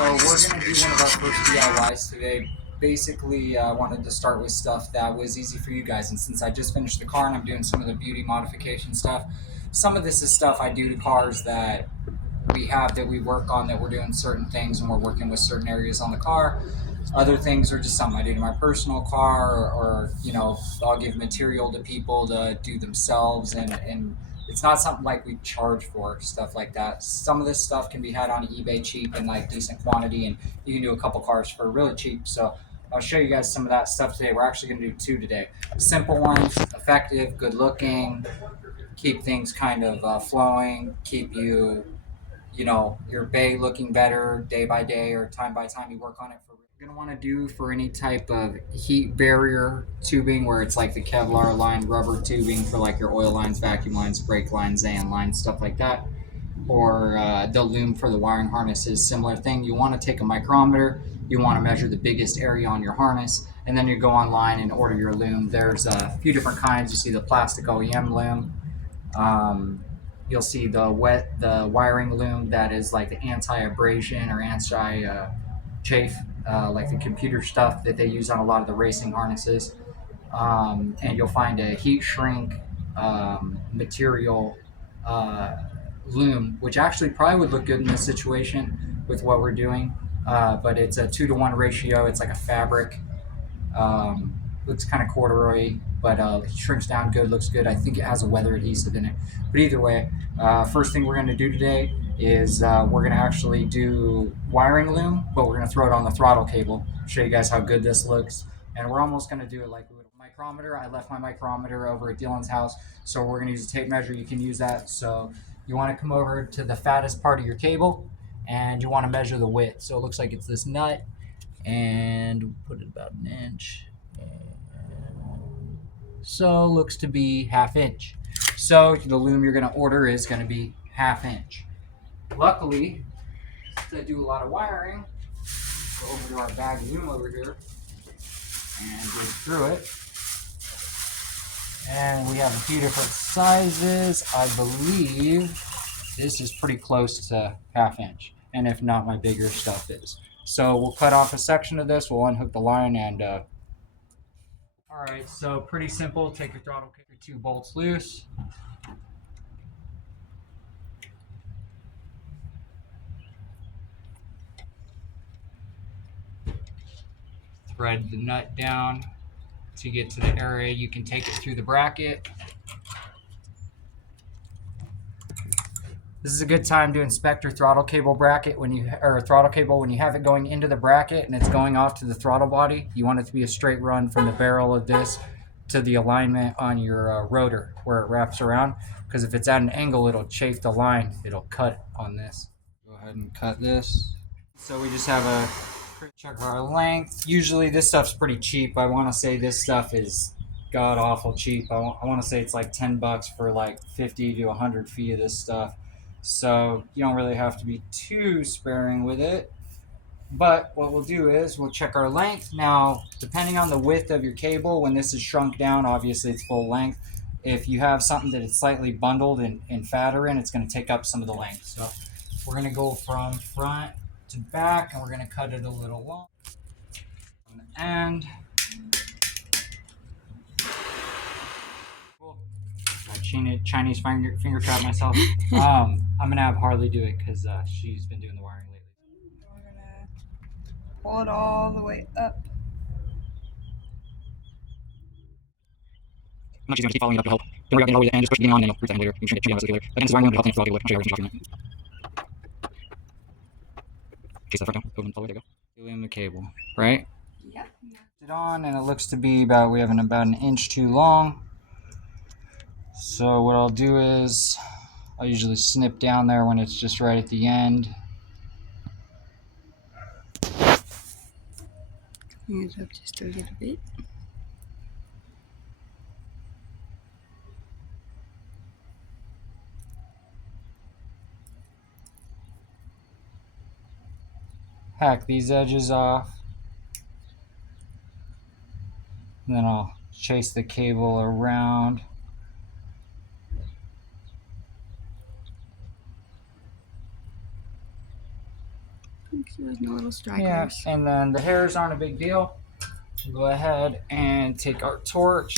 So we're going to do one of our first DIYs today. Basically, I wanted to start with stuff that was easy for you guys. And since I just finished the car and I'm doing some of the beauty modification stuff, some of this is stuff I do to cars that we have that we work on, that we're doing certain things and we're working with certain areas on the car. Other things are just something I do to my personal car, or I'll give material to people to do themselves, and it's not something like we charge for stuff like that. Some of this stuff can be had on eBay cheap and like decent quantity, and you can do a couple cars for really cheap. So I'll show you guys some of that stuff today. We're actually going to do two today. Simple ones, effective, good looking, keep things kind of flowing, keep your bay looking better day by day or time by time you work on it. You're going to want to do for any type of heat barrier tubing, where it's like the Kevlar lined rubber tubing for like your oil lines, vacuum lines, brake lines, AN lines, stuff like that, or the loom for the wiring harnesses. Similar thing. You want to take a micrometer, you want to measure the biggest area on your harness, and then you go online and order your loom. There's a few different kinds. You see the plastic OEM loom. You'll see the wiring loom that is like the anti-abrasion or anti-chafe, like the computer stuff that they use on a lot of the racing harnesses. And you'll find a heat shrink material loom, which actually probably would look good in this situation with what we're doing. But it's a 2-to-1 ratio. It's like a fabric. Looks kind of corduroy, but shrinks down good, looks good. I think it has a weather adhesive in it. But either way, first thing we're going to do today is we're going to actually do wiring loom, but we're going to throw it on the throttle cable. Show you guys how good this looks. And we're almost going to do it like a little micrometer. I left my micrometer over at Dylan's house, so we're going to use a tape measure. You can use that. So you want to come over to the fattest part of your cable, and you want to measure the width. So it looks like it's this nut, and put it about an inch. So looks to be 1/2 inch. So the loom you're going to order is going to be 1/2 inch. Luckily, since I do a lot of wiring, go over to our bag loom over here and go through it. And we have a few different sizes. I believe this is pretty close to 1/2 inch. And if not, my bigger stuff is. So we'll cut off a section of this. We'll unhook the line and all right, so pretty simple. Take your throttle, kick your 2 bolts loose. Thread the nut down to get to the area. You can take it through the bracket. This is a good time to inspect your throttle cable bracket when you have it going into the bracket and it's going off to the throttle body. You want it to be a straight run from the barrel of this to the alignment on your rotor where it wraps around, because if it's at an angle, it'll chafe the line. It'll cut on this. Go ahead and cut this. So we just have a check our length. Usually this stuff's pretty cheap. I want to say this stuff is god awful cheap. I want to say it's like $10 for like 50 to 100 feet of this stuff. So you don't really have to be too sparing with it. But what we'll do is we'll check our length. Now, depending on the width of your cable, when this is shrunk down, obviously it's full length. If you have something that is slightly bundled and fatter in, it's going to take up some of the length. So we're going to go from front to back, and we're going to cut it a little long. On the end. Cool. I Chinese finger trap myself. I'm going to have Harley do it because she's been doing the wiring lately. We're going to pull it all the way up. I'm not just going to keep following it up to help. Don't worry about getting all the way to the end. Just push the beginning on and then you'll reach that end later. You can get later. Again, this is wiring to help things flow. I'll show you how everything's it. Chase that front down. Go and follow. There you go. In the cable, right? Yep. It on, and it looks to be about, we have about an inch too long. So what I'll do is I'll usually snip down there when it's just right at the end. Bring it up just a little bit. Hack these edges off. And then I'll chase the cable around. Make sure there's no little Yeah, stragglers. and then the hairs aren't a big deal. We'll go ahead and take our torch.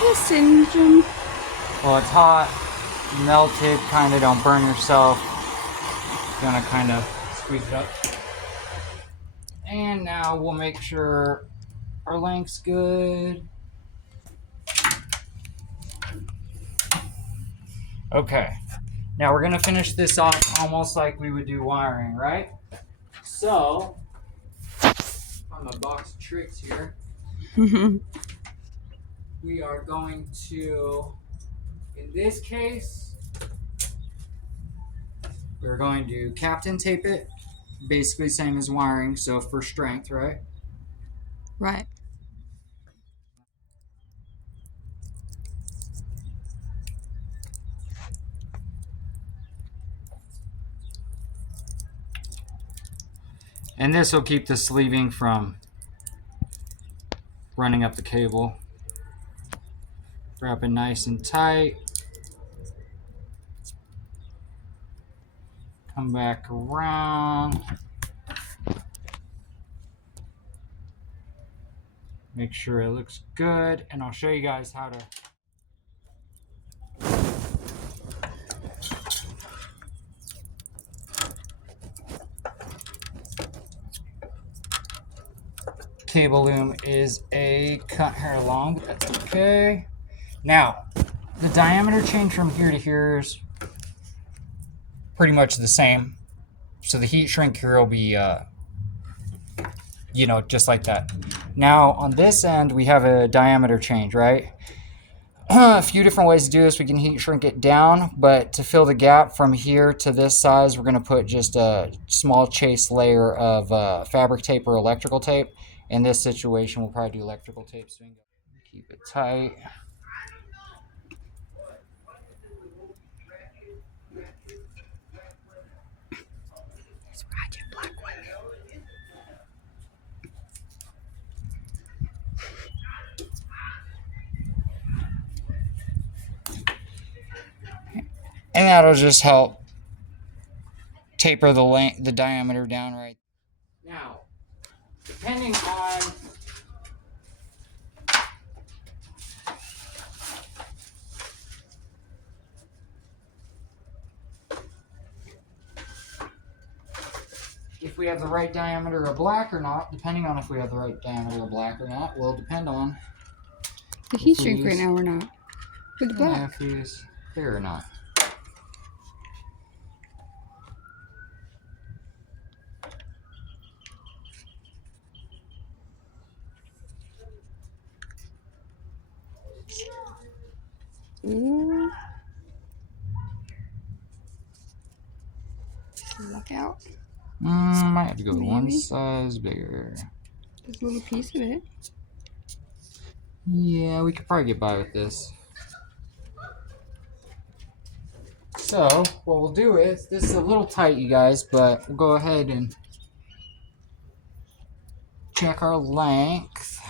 Just singe them. Well, it's hot, melted, kind of don't burn yourself. Gonna kind of squeeze it up. And now we'll make sure our length's good. Okay, now we're gonna finish this off almost like we would do wiring, right? So, on my box of tricks here, we are going to, in this case, we're going to captain tape it, basically same as wiring, so for strength, right? Right. And this will keep the sleeving from running up the cable. Wrap it nice and tight. Come back around. Make sure it looks good, and I'll show you guys how to. Cable loom is a cut hair long, but that's okay. Now, the diameter change from here to here is pretty much the same. So the heat shrink here will be, just like that. Now, on this end, we have a diameter change, right? A few different ways to do this. We can heat shrink it down, but to fill the gap from here to this size, we're going to put just a small chase layer of fabric tape or electrical tape. In this situation, we'll probably do electrical tape. So keep it tight. It's Roger Blackwood. And that'll just help taper the diameter down right. Now, depending on if we have the right diameter of black or not, depending on if we have the right diameter of black or not, will depend on The heat shrink right now or not. With the black. if he's clear or not. Ooh. Look out. Might have to go Maybe. one size bigger. Just a little piece of it. Yeah, we could probably get by with this. So, what we'll do is, this is a little tight, you guys, but we'll go ahead and check our length.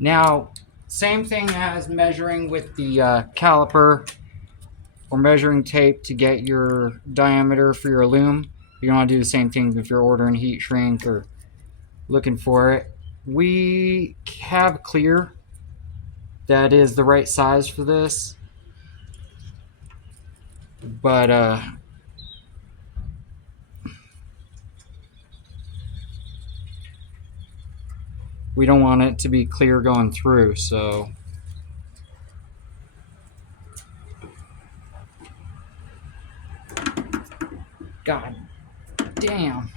Now, same thing as measuring with the caliper or measuring tape to get your diameter for your loom. You're going to do the same thing if you're ordering heat shrink or looking for it. We have clear that is the right size for this, but we don't want it to be clear going through, so God damn.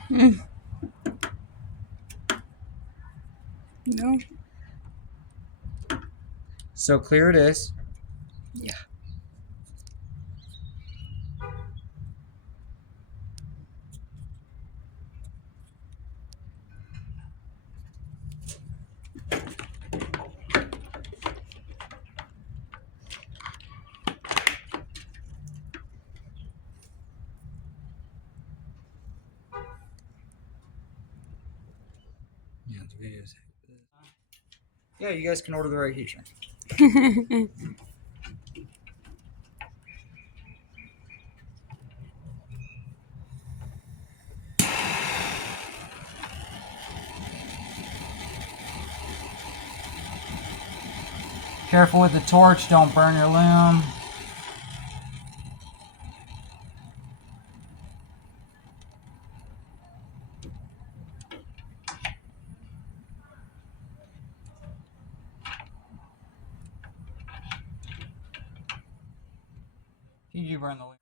No. So clear it is. Yeah. Yeah, you guys can order the right heat shrink. Careful with the torch, don't burn your loom. You do burn the loom.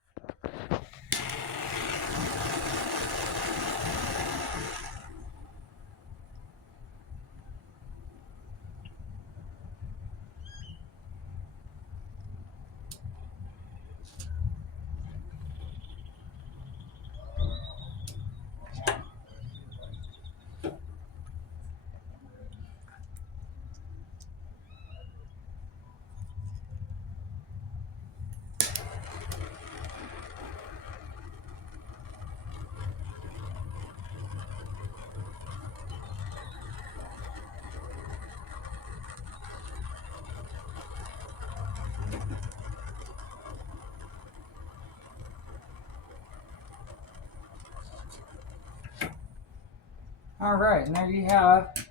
Alright, and there you have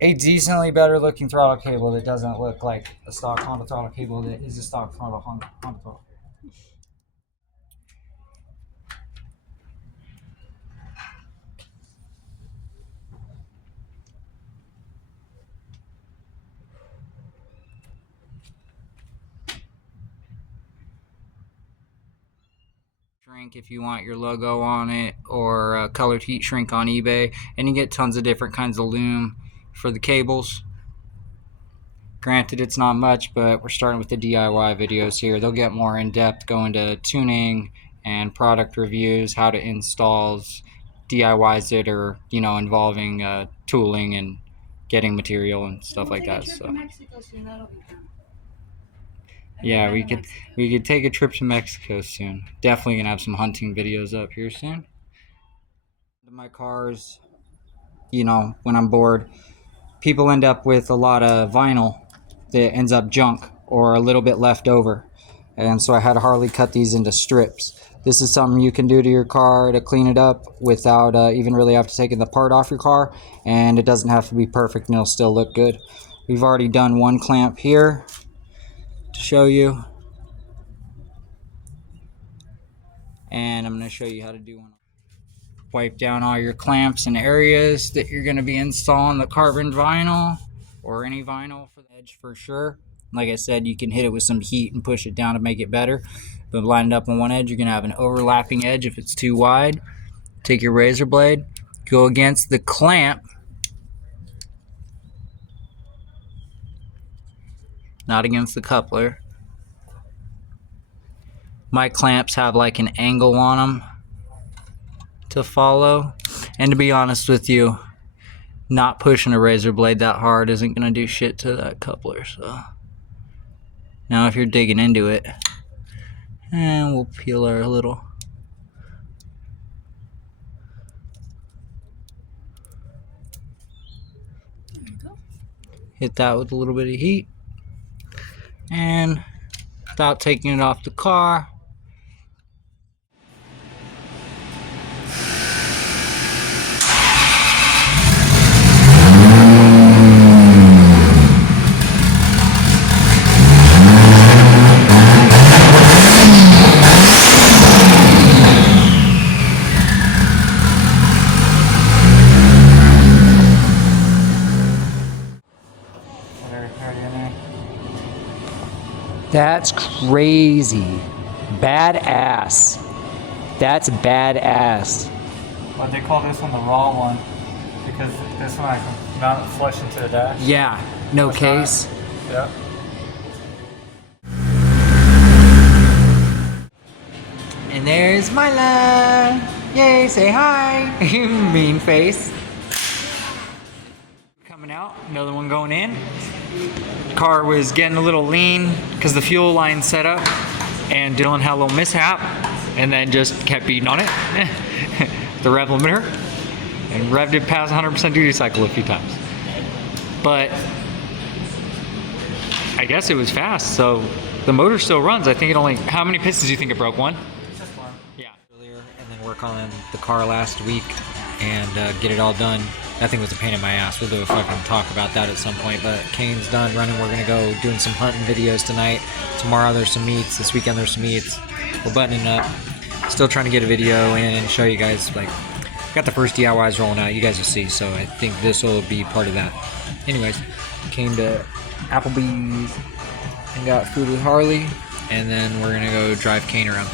a decently better looking throttle cable that doesn't look like a stock Honda throttle cable that is a stock Honda throttle. Shrink if you want your logo on it, or colored heat shrink on eBay, and you get tons of different kinds of loom for the cables. Granted, it's not much, but we're starting with the DIY videos here. They'll get more in-depth, go into tuning and product reviews, how to install DIYs that are, you know, involving tooling and getting material and stuff like that. So yeah, we could take a trip to Mexico soon. Definitely gonna have some hunting videos up here soon. My cars, you know, when I'm bored, people end up with a lot of vinyl that ends up junk or a little bit left over, and so I had Harley cut these into strips. This is something you can do to your car to clean it up without even really have to take the part off your car, and it doesn't have to be perfect and it'll still look good. We've already done one clamp here to show you, and I'm going to show you how to do one. Wipe down all your clamps and areas that you're going to be installing the carbon vinyl or any vinyl for the edge for sure. Like I said, you can hit it with some heat and push it down to make it better. But line it up on one edge, you're going to have an overlapping edge if it's too wide. Take your razor blade, go against the clamp, not against the coupler. My clamps have like an angle on them to follow, and to be honest with you, not pushing a razor blade that hard isn't going to do shit to that coupler. So now if you're digging into it, and we'll peel our little hit that with a little bit of heat, and without taking it off the car, that's crazy. Badass. That's badass. But they call this one the raw one because this one I can mount it flush into the dash. Yeah, no Push case. Yeah. And there's Myla. Yay, say hi. Mean face. Coming out, another one going in. Car was getting a little lean because the fuel line set up, and Dylan had a little mishap and then just kept beating on it. The rev limiter. and revved it past 100% duty cycle a few times. But I guess it was fast, so the motor still runs. I think it only, how many pistons do you think it broke? One? Just one. Yeah. Earlier, and then work on the car last week and get it all done. That thing was a pain in my ass. We'll do a fucking talk about that at some point. But Kane's done running. We're gonna go doing some hunting videos tonight. Tomorrow there's some meets. This weekend there's some meets. We're buttoning up. Still trying to get a video in and show you guys. Like, got the first DIYs rolling out. You guys will see. So I think this will be part of that. Anyways, came to Applebee's and got food with Harley, and then we're gonna go drive Kane around.